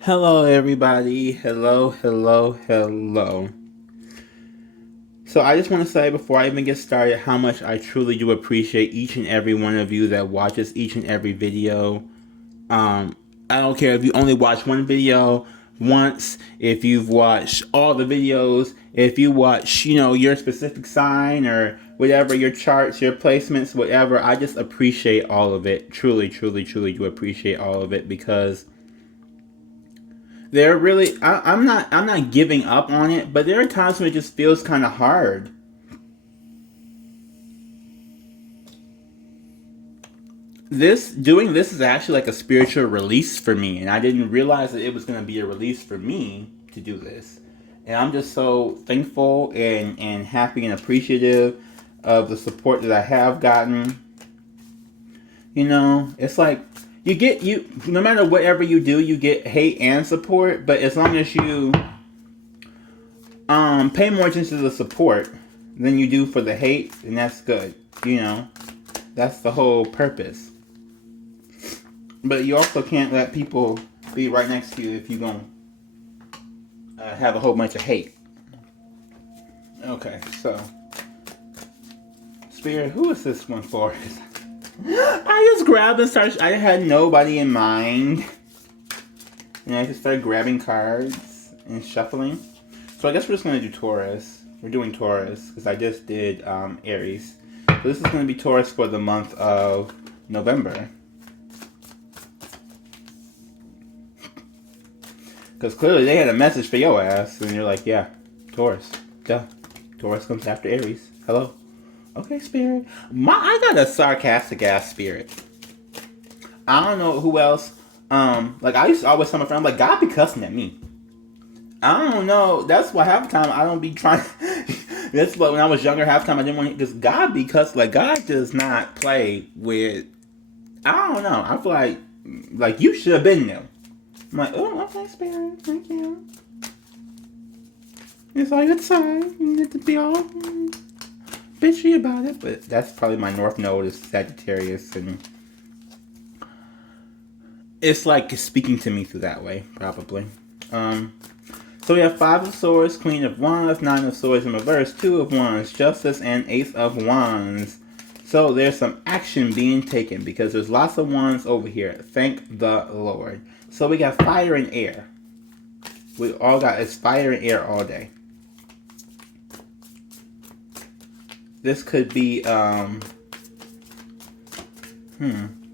Hello, everybody. Hello. So, I just want to say before I even get started how much I truly do appreciate each and every one of you that watches each and every video. I don't care if you only watch one video once, if you've watched all the videos, if you watch, your specific sign or whatever, your charts, your placements, whatever. I just appreciate all of it. Truly do appreciate all of it because they're really I'm not giving up on it, but there are times when it just feels kind of hard. Doing this is actually like a spiritual release for me, and I didn't realize that it was going to be a release for me to do this. And I'm just so thankful and happy and appreciative of the support that I have gotten. It's like you no matter whatever you do, you get hate and support, but as long as you pay more attention to the support than you do for the hate, and that's good. That's the whole purpose. But you also can't let people be right next to you if you're going to have a whole bunch of hate. Okay, so Spirit, who is this one for? I just grabbed and started. I had nobody in mind, and I just started grabbing cards and shuffling. So I guess we're just going to do Taurus. We're doing Taurus because I just did Aries. So this is going to be Taurus for the month of November. Because clearly they had a message for your ass, and you're like, yeah, Taurus. Duh. Taurus comes after Aries. Hello. Okay, Spirit. I got a sarcastic ass Spirit. I don't know who else. I used to always tell my friend, I'm like, God be cussing at me. I don't know. That's why half the time I don't be trying. That's what when I was younger, half the time I didn't want to. Because God be cussing. Like, God does not play with. I don't know. I feel like you should have been there. I'm like, oh, okay, Spirit, thank you. It's all your time. You need to be all bitchy about it. But that's probably my North Node is Sagittarius, and it's like speaking to me through that way, probably. So we have 5 of Swords, Queen of Wands, 9 of Swords in reverse, 2 of Wands, Justice, and Ace of Wands. So there's some action being taken because there's lots of wands over here. Thank the Lord. So we got fire and air. We all got it's fire and air all day. This could be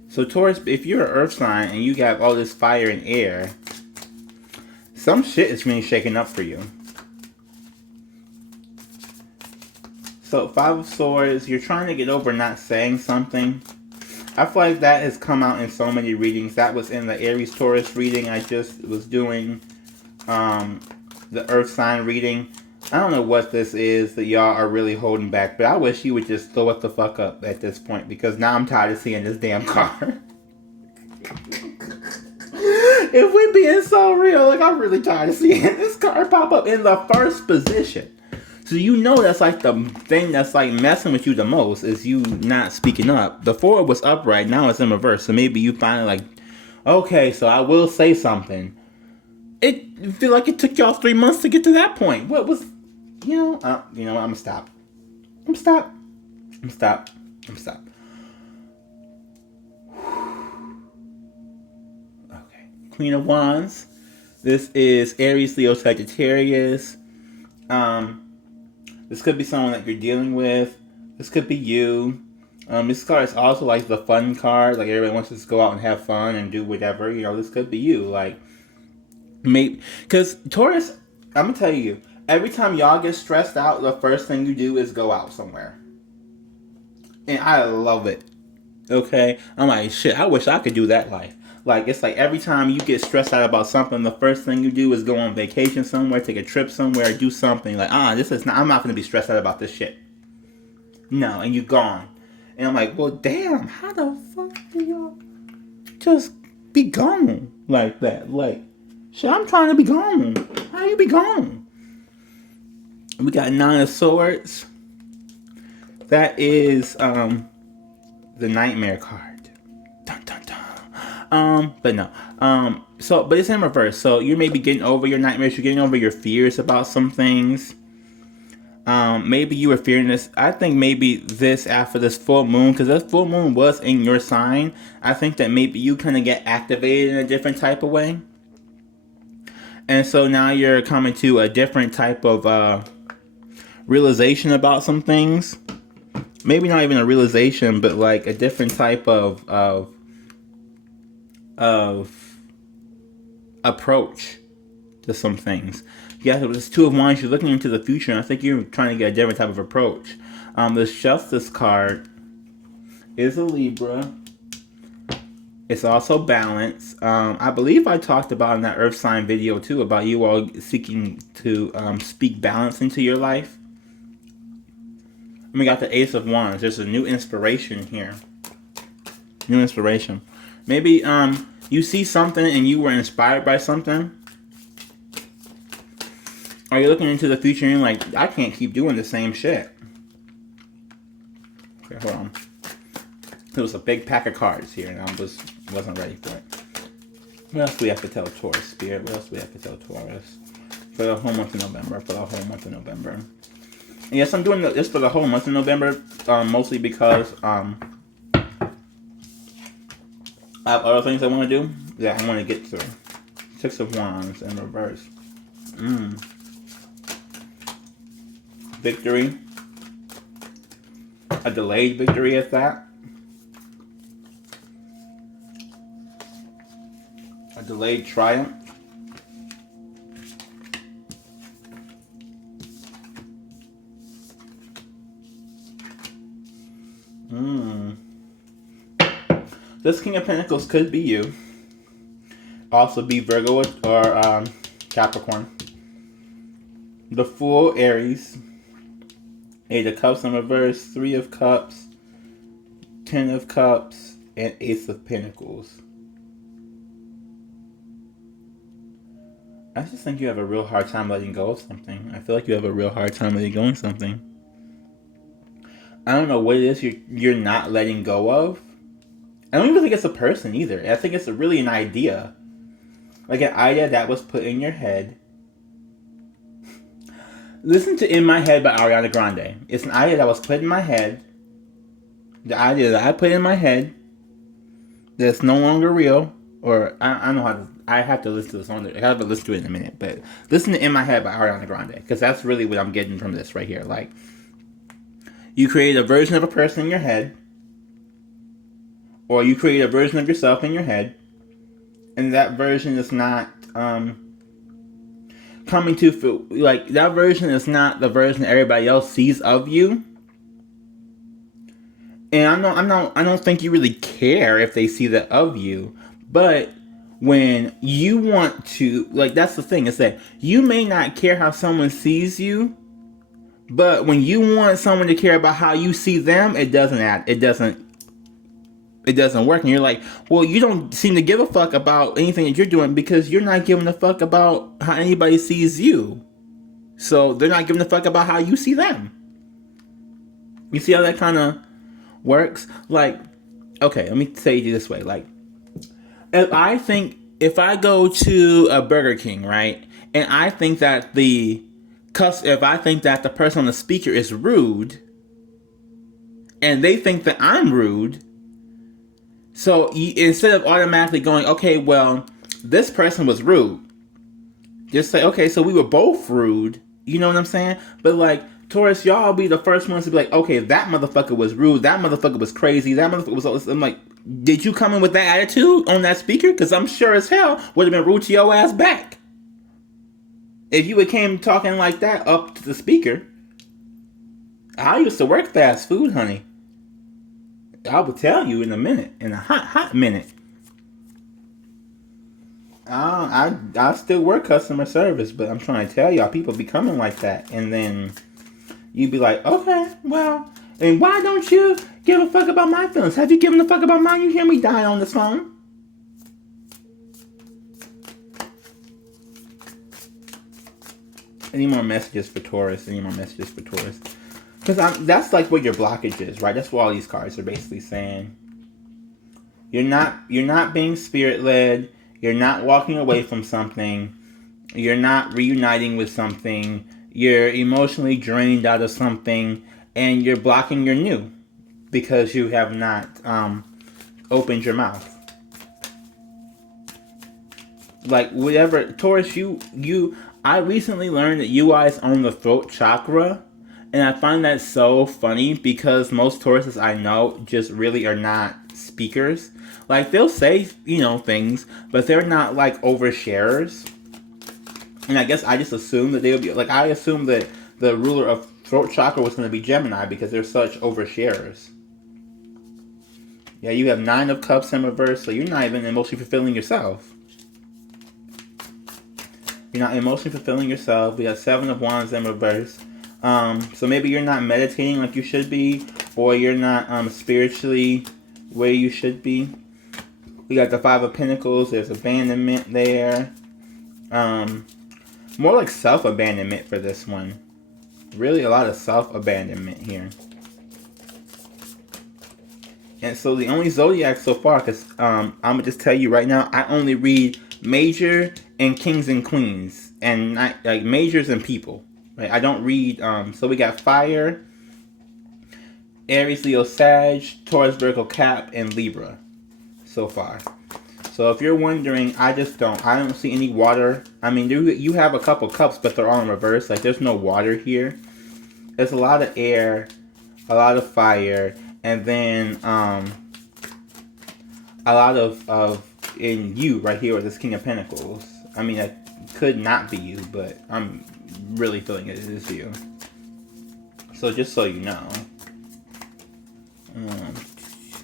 So Taurus, if you're an earth sign and you got all this fire and air, some shit is really shaking up for you. So 5 of Swords, you're trying to get over not saying something. I feel like that has come out in so many readings. That was in the Aries Taurus reading I just was doing. The Earth sign reading. I don't know what this is that y'all are really holding back, but I wish you would just throw it the fuck up at this point because now I'm tired of seeing this damn card. If we're being so real, like I'm really tired of seeing this card pop up in the first position. So that's like the thing that's like messing with you the most is you not speaking up. Before it was upright, now it's in reverse. So maybe you finally like, okay, so I will say something. It feel like it took y'all 3 months to get to that point. What was, I'm gonna stop. I'm stop. Okay, Queen of Wands. This is Aries, Leo, Sagittarius. This could be someone that you're dealing with. This could be you. This card is also like the fun card. Like everybody wants to just go out and have fun and do whatever. This could be you. Like, maybe. Because Taurus, I'm going to tell you, every time y'all get stressed out, the first thing you do is go out somewhere. And I love it. Okay? I'm like, shit, I wish I could do that life. Like, it's like every time you get stressed out about something, the first thing you do is go on vacation somewhere, take a trip somewhere, do something. Like, I'm not going to be stressed out about this shit. No, and you're gone. And I'm like, well, damn, how the fuck do y'all just be gone like that? Like, shit, I'm trying to be gone. How you be gone? We got 9 of Swords. That is, the Nightmare card. Dun, dun, dun. But no. But it's in reverse. So you may be getting over your nightmares. You're getting over your fears about some things. Maybe you were fearing this. I think maybe this after this full moon, because this full moon was in your sign. I think that maybe you kind of get activated in a different type of way. And so now you're coming to a different type of realization about some things. Maybe not even a realization, but like a different type of approach to some things. Yeah, so this Two of Wands, you're looking into the future, and I think you're trying to get a different type of approach. This Justice card is a Libra. It's also balance. I believe I talked about in that Earth sign video too about you all seeking to speak balance into your life. And we got the Ace of Wands. There's a new inspiration here. New inspiration. Maybe you see something and you were inspired by something. Or you're looking into the future and you're like, I can't keep doing the same shit. Okay, hold on. There was a big pack of cards here and I wasn't ready for it. What else do we have to tell Taurus, Spirit? What else do we have to tell Taurus? For the whole month of November. And yes, I'm doing this for the whole month of November, mostly because I have other things I want to do that I want to get to. Six of Wands in reverse. Victory. A delayed victory at that. A delayed triumph. This King of Pentacles could be you. Also be Virgo or Capricorn. The Fool, Aries. Eight of Cups in reverse. Three of Cups. 10 of Cups. And Ace of Pentacles. I just think you have a real hard time letting go of something. I feel like you have a real hard time letting go of something. I don't know what it is you're not letting go of. I don't even think it's a person either. I think it's really an idea. Like an idea that was put in your head. Listen to In My Head by Ariana Grande. It's an idea that was put in my head. The idea that I put in my head that's no longer real. Or I don't know how to... I have to listen to the song. I have to listen to it in a minute. But listen to In My Head by Ariana Grande. Because that's really what I'm getting from this right here. Like, you create a version of a person in your head. Or you create a version of yourself in your head. And that version is not... coming to feel like that version is not the version everybody else sees of you. And I don't think you really care if they see that of you. But when you want to, like, that's the thing, is that you may not care how someone sees you, but when you want someone to care about how you see them, it doesn't work. And you're like, well, you don't seem to give a fuck about anything that you're doing because you're not giving a fuck about how anybody sees you. So they're not giving a fuck about how you see them. You see how that kind of works? Like, okay, let me say it this way. Like, if I go to a Burger King, right, and I think that if I think that the person on the speaker is rude, and they think that I'm rude, so instead of automatically going, okay, well, this person was rude, just say, okay, so we were both rude. You know what I'm saying? But like, Taurus, y'all be the first ones to be like, okay, that motherfucker was rude. That motherfucker was crazy. That motherfucker was... I'm like, did you come in with that attitude on that speaker? Because I'm sure as hell would have been rude to your ass back. If you came talking like that up to the speaker. I used to work fast food, honey. I will tell you in a minute. In a hot minute. I still work customer service, but I'm trying to tell y'all, people be coming like that. And then you'd be like, okay, well, and why don't you give a fuck about my feelings? Have you given a fuck about mine? You hear me die on this phone? Any more messages for Taurus? Because that's like what your blockage is, right? That's what all these cards are basically saying. You're not being spirit-led. You're not walking away from something. You're not reuniting with something. You're emotionally drained out of something. And you're blocking your new because you have not opened your mouth. Like, whatever, Taurus, I recently learned that you guys own the throat chakra. And I find that so funny because most Tauruses I know just really are not speakers. Like, they'll say, things, but they're not, like, oversharers. And I guess I just assumed that they would be, like, I assumed that the ruler of throat chakra was going to be Gemini because they're such oversharers. Yeah, you have 9 of Cups in reverse, so you're not even emotionally fulfilling yourself. You're not emotionally fulfilling yourself. We have 7 of Wands in reverse. So maybe you're not meditating like you should be, or you're not spiritually where you should be. We got the 5 of Pentacles. There's abandonment there. More like self-abandonment for this one. Really a lot of self-abandonment here. And so the only Zodiac so far, because I'm going to just tell you right now, I only read major and kings and queens. And not, like, majors and people. Right? I don't read, so we got fire, Aries, Leo, Sag, Taurus, Virgo, Cap, and Libra so far. So if you're wondering, I don't see any water. I mean, you have a couple cups, but they're all in reverse. Like, there's no water here. There's a lot of air, a lot of fire, and then a lot of in you right here with this King of Pentacles. I mean, that could not be you, but I'm really feeling it is you. So just so you know.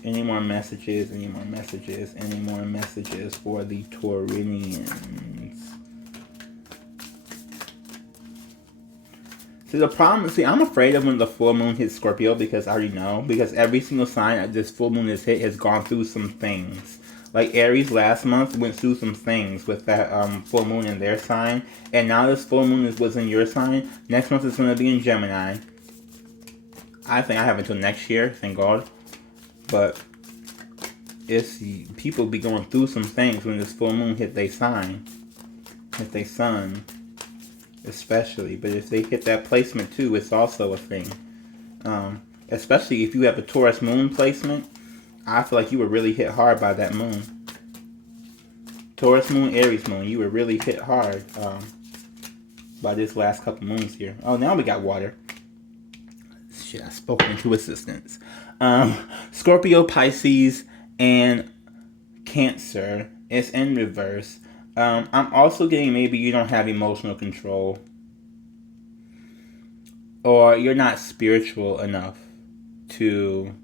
Any more messages? Any more messages? Any more messages for the Taurinians? See, the problem, I'm afraid of when the full moon hits Scorpio because I already know. Because every single sign that this full moon has hit has gone through some things. Like Aries last month went through some things with that full moon in their sign. And now this full moon was in your sign. Next month it's going to be in Gemini. I think I have until next year, thank God. But it's people be going through some things when this full moon hit their sign. Hit their sun. Especially. But if they hit that placement too, it's also a thing. Especially if you have a Taurus moon placement. I feel like you were really hit hard by that moon. Taurus moon, Aries moon. You were really hit hard by this last couple moons here. Oh, now we got water. Shit, I spoke into existence. Scorpio, Pisces, and Cancer. It's in reverse. I'm also getting maybe you don't have emotional control. Or you're not spiritual enough to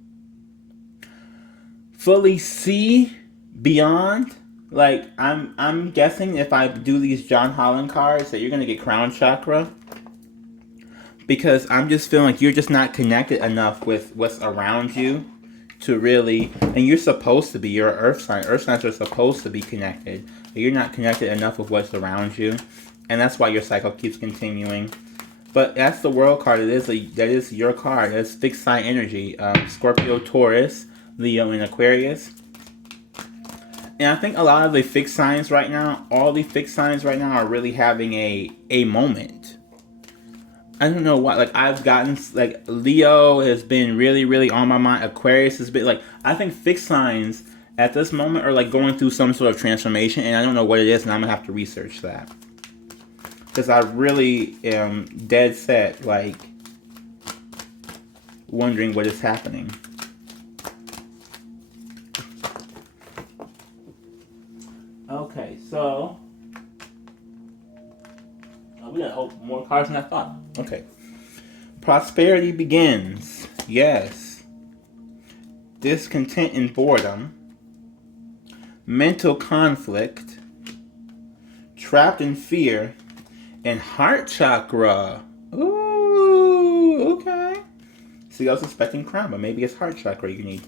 fully see beyond. Like, I'm guessing if I do these John Holland cards that you're going to get crown chakra. Because I'm just feeling like you're just not connected enough with what's around you to really, and you're supposed to be, you're an earth sign. Earth signs are supposed to be connected. But you're not connected enough with what's around you. And that's why your cycle keeps continuing. But that's the world card. That is your card. That's fixed sign energy. Scorpio, Taurus, Leo, and Aquarius. And I think a lot of the fixed signs right now, all the fixed signs right now are really having a moment. I don't know what, like, I've gotten, like, Leo has been really, really on my mind. Aquarius has been, like, I think fixed signs at this moment are, like, going through some sort of transformation, and I don't know what it is, and I'm going to have to research that. Because I really am dead set, like, wondering what is happening. Okay, so we got more cards than I thought. Okay. Prosperity begins. Yes. Discontent and boredom. Mental conflict. Trapped in fear. And heart chakra. Ooh, okay. See, I was expecting crown, but maybe it's heart chakra you need.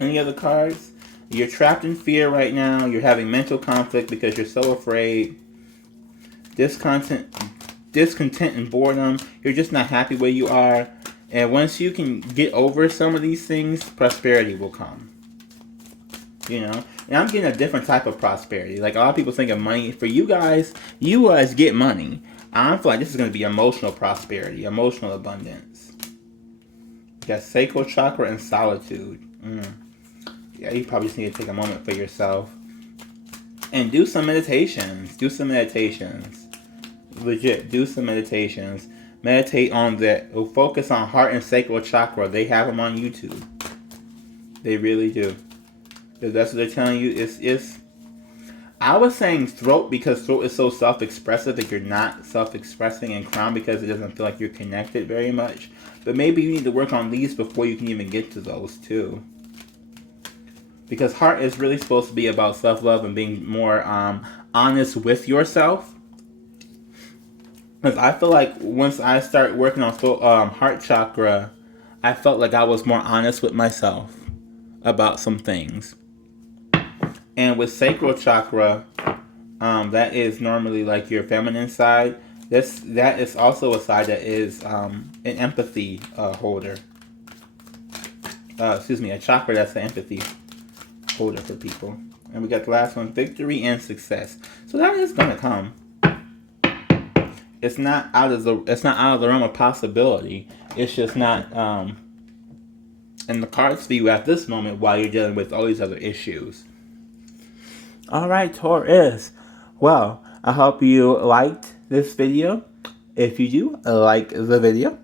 Any other cards? You're trapped in fear right now. You're having mental conflict because you're so afraid. Discontent and boredom. You're just not happy where you are. And once you can get over some of these things, prosperity will come. you know. And I'm getting a different type of prosperity. Like, a lot of people think of money. For you guys get money. I feel like this is going to be emotional prosperity, emotional abundance. You got sacral chakra and solitude. Yeah, you probably just need to take a moment for yourself. And do some meditations. Legit, do some meditations. Meditate on that. Focus on heart and sacral chakra. They have them on YouTube. They really do. That's what they're telling you. It's I was saying throat because throat is so self-expressive that you're not self-expressing, and crown because it doesn't feel like you're connected very much. But maybe you need to work on these before you can even get to those too. Because heart is really supposed to be about self-love and being more honest with yourself. Because I feel like once I start working on heart chakra, I felt like I was more honest with myself about some things. And with sacral chakra, that is normally like your feminine side. That is also a side that is an empathy holder. A chakra that's an empathy holder for people. And we got the last one, victory and success. So that is gonna come. It's not out of the realm of possibility. It's just not in the cards for you at this moment while you're dealing with all these other issues. Alright, Taurus. Well, I hope you liked this video. If you do, like the video.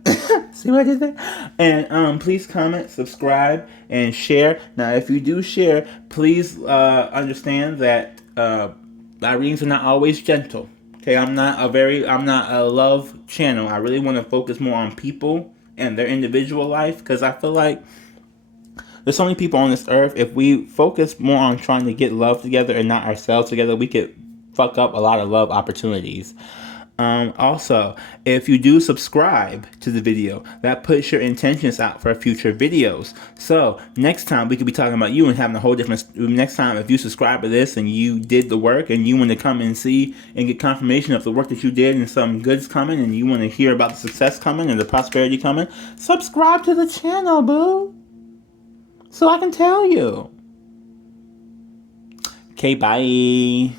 See what I did there? And please comment, subscribe, and share. Now, if you do share, please understand that my readings are not always gentle. Okay, I'm not a love channel. I really want to focus more on people and their individual life, because I feel like there's so many people on this earth. If we focus more on trying to get love together and not ourselves together, we could fuck up a lot of love opportunities. Also, if you do subscribe to the video, that puts your intentions out for future videos. So next time we could be talking about you and having a whole different. Next time, if you subscribe to this and you did the work and you want to come and see and get confirmation of the work that you did and some good's coming and you want to hear about the success coming and the prosperity coming, subscribe to the channel, boo. So I can tell you. Okay, bye.